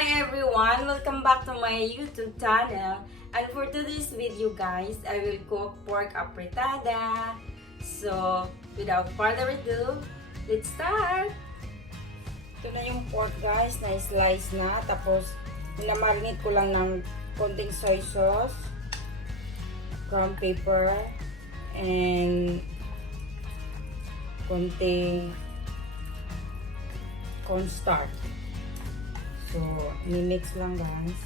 Hi everyone! Welcome back to my YouTube channel. And for today's video guys, I will cook pork afritada. So, without further ado, let's start! Ito na yung pork guys, na slice na. Tapos, minamarinate ko lang ng konting soy sauce, ground pepper, and konting cornstarch. So, ni-mix lang guys.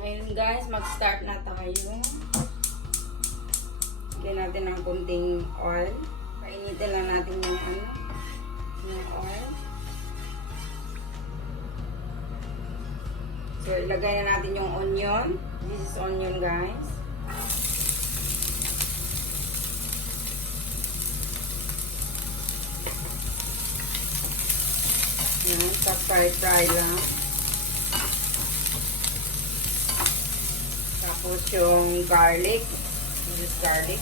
Ngayon guys, mag-start na tayo. Lagyan natin ng kunting oil. Painitin lang natin yung oil. So, ilagay na natin yung onion. This is onion guys. Yan, pa-fry lang. Tapos yung garlic. This is garlic.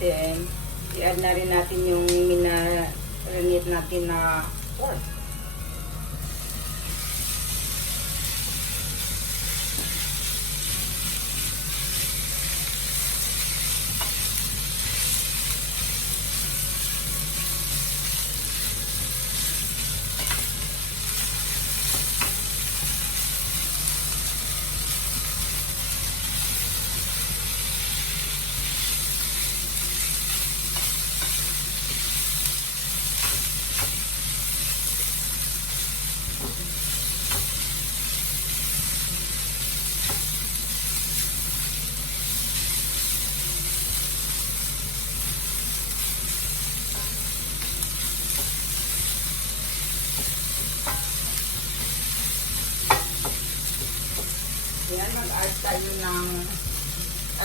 Then, i-add na rin natin yung minarinate natin na pork. Yan, mag-add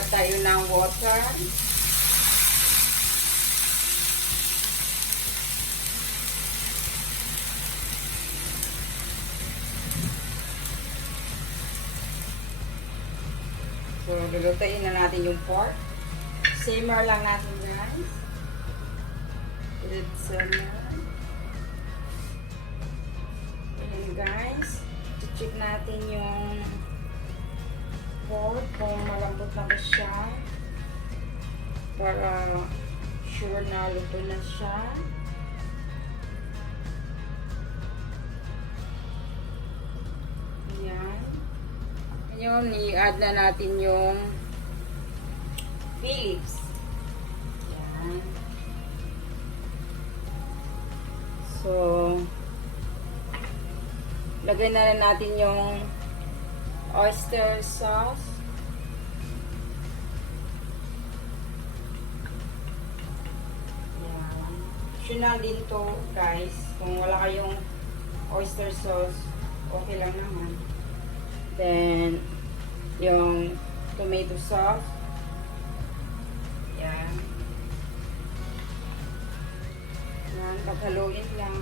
tayo ng water. So, lulutuin na natin yung pork. Simmer lang natin guys. Let's simmer. Ayan guys. Check natin yung pork kung malambot na ba siya para sure na luto na siya. Ayan. Ngayon, i-add na natin yung Philippine. Ayan. So, lagay na rin natin yung oyster sauce. Ayan. Optional din to guys. Kung wala kayong oyster sauce, okay lang naman. Then, yung tomato sauce. Ayan. Ayan, paghaluin lang.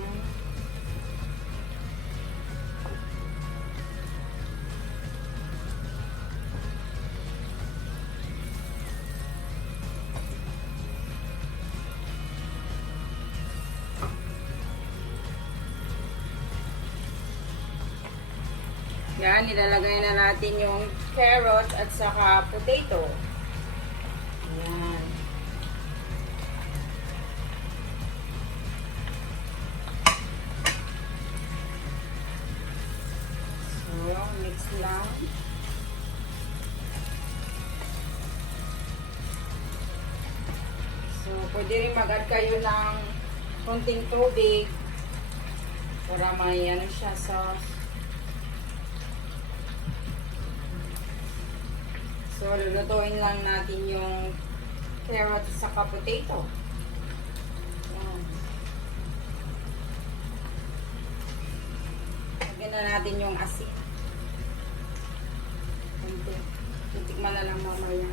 Yan, nilalagay na natin yung carrot at saka potato. Yan. So, mix lang. So, pwede rin mag-add kayo ng konting tubig para may ano siya, sauce. So, lulutuin lang natin yung carrot at saka potato. Ayan. Lagyan na natin yung asin. Titikman na lang mamaya.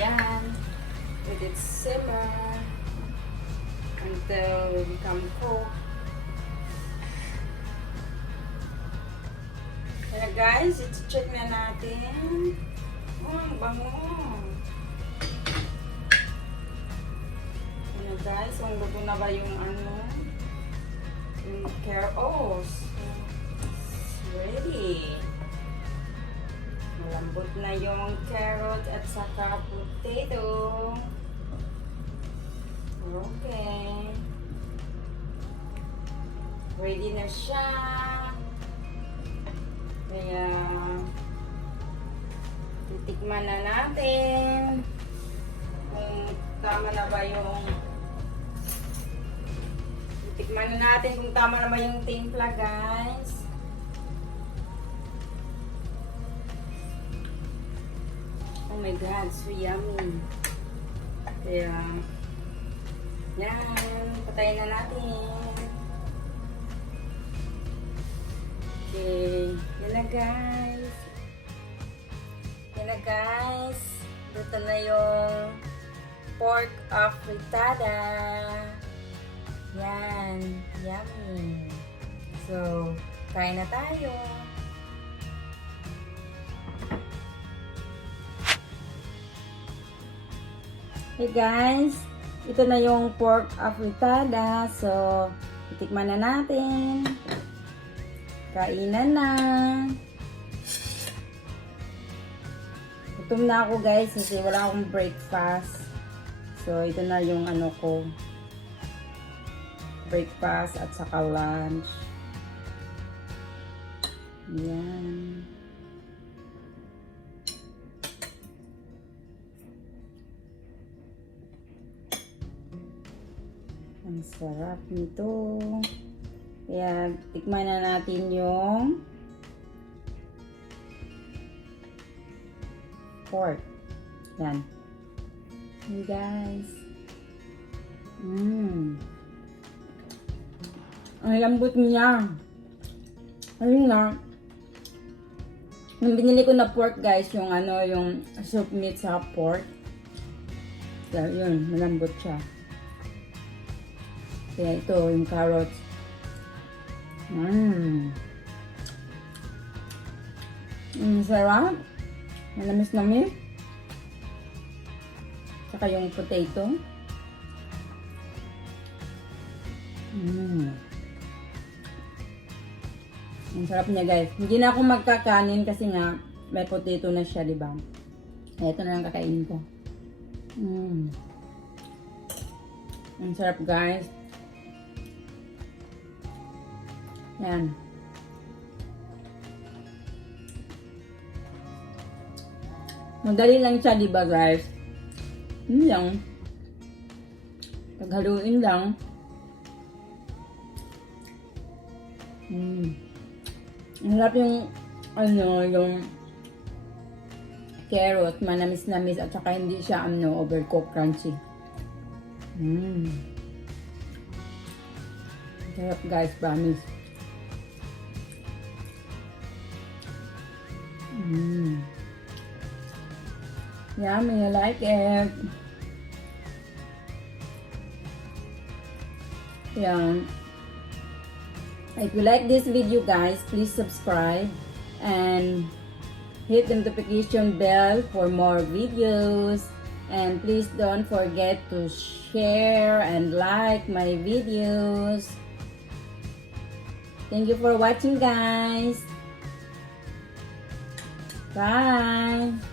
Yan. Let it simmer until it become cooked. Kaya guys, i-check na natin. Ang bango. Kaya guys, ang luto na ba yung ano? Yung carrots. It's ready. Malambot na yung carrot at saka potato. Okay. Ready na siya. Kaya titikman na natin kung tama na ba yung titikman na natin kung tama na ba yung timpla, guys. Oh my god, so yummy. Kaya yan, patayin na natin. Okay, yan na guys. Yan na guys. Luto na yung pork afritada. Yan, yummy. So, kain na tayo. Hey guys, ito na yung pork afritada. So, itikman na natin. Kainan na. Gutom na ako guys kasi wala akong breakfast. So ito na yung ano ko. Breakfast at saka lunch. Yan. Ang sarap nito. Kaya, tikman na natin yung pork. Yan. Hey guys. Ang lambot niya. Ayun lang. Yung binili ko na pork guys, yung ano, yung soup meat sa pork. Kaya yun, malambot siya. Kaya ito, yung carrots. Sarap. Malamis-lamis. Saka yung potato. Ang sarap niya guys. Hindi na ako magkakanin kasi nga may potato na siya, di ba? Ito na lang kakainin ko. Ang sarap guys. Yan. Madali lang siya, di ba guys? Yun lang. Paghaluin lang. Ang sarap yung ano, yung carrot, manamis-namis at saka hindi siya overcooked, crunchy. Sarap guys, promise. Yummy, I like it. Yeah. If you like this video guys, please subscribe and hit the notification bell for more videos. And please don't forget to share and like my videos. Thank you for watching guys. Bye.